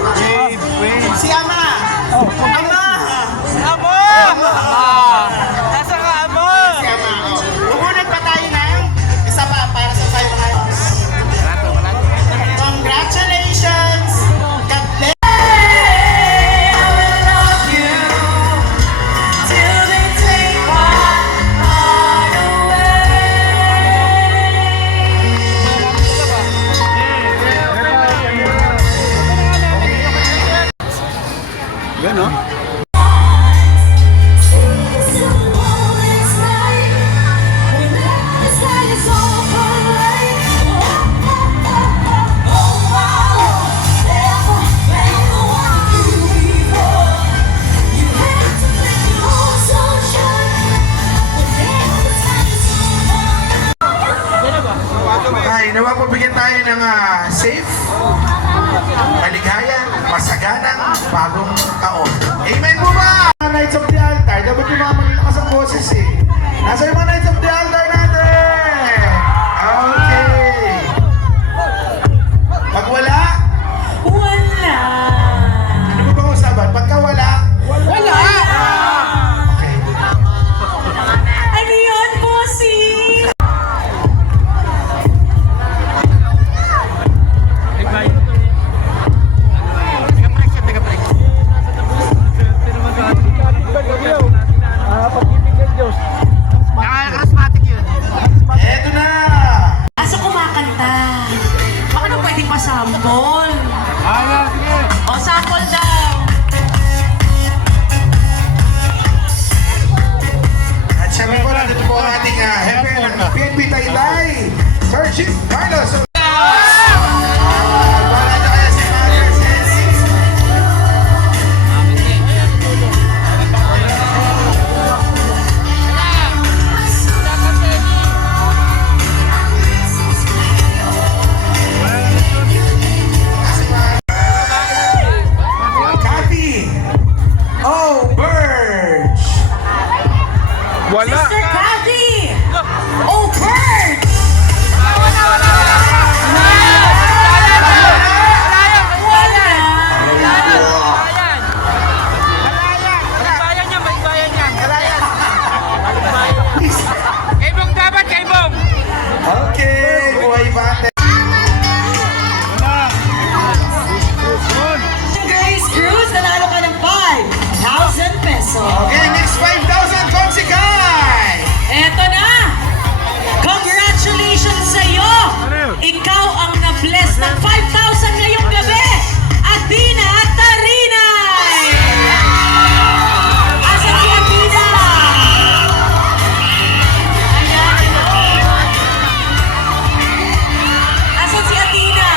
Si Ama! Ama! Amo! Nasa ka, Amo? Si Ama, Umunod pa tayo ng isa pa para sa 500. Congratulations! God bless! Yan, no? Ay, nawa po bigyan tayo ng safe, maligaya, masaganang bagong taon. Amen po ba? Knights of the Altar, dapat yung mga malalakas ang boses eh. Nasa yung mga Knights of the Altar natin? Okay. Pag wala, Wala. ano ba bang usapan? Pagka wala, Wala! okay. Ano yun, bossy? Eto na! Asa kumakanta? Baka na pwede pa sample. O, sample daw. At syempre po nandito po ang ating hepe ng PNP Taytay, Sir Chief Carlos. Wala na kaya si Mother Sensi. Kathy. Oh, Birch. Sister Cathy! Oh, Bert! Okay, buhay bate. Grace Cruz, nanalo ka ng 5,000 pesos. Okay, next 5,000 kong si Kai. Eto na! Congratulations sa'yo! Ikaw ang na-bless ng 5,000 ngayong gabi! Athena Tarinay! Asan si Athena? Ayan. Asan si Athena?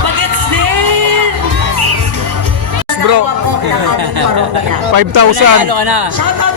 Bagets din! Bro, 5,000. Shoutout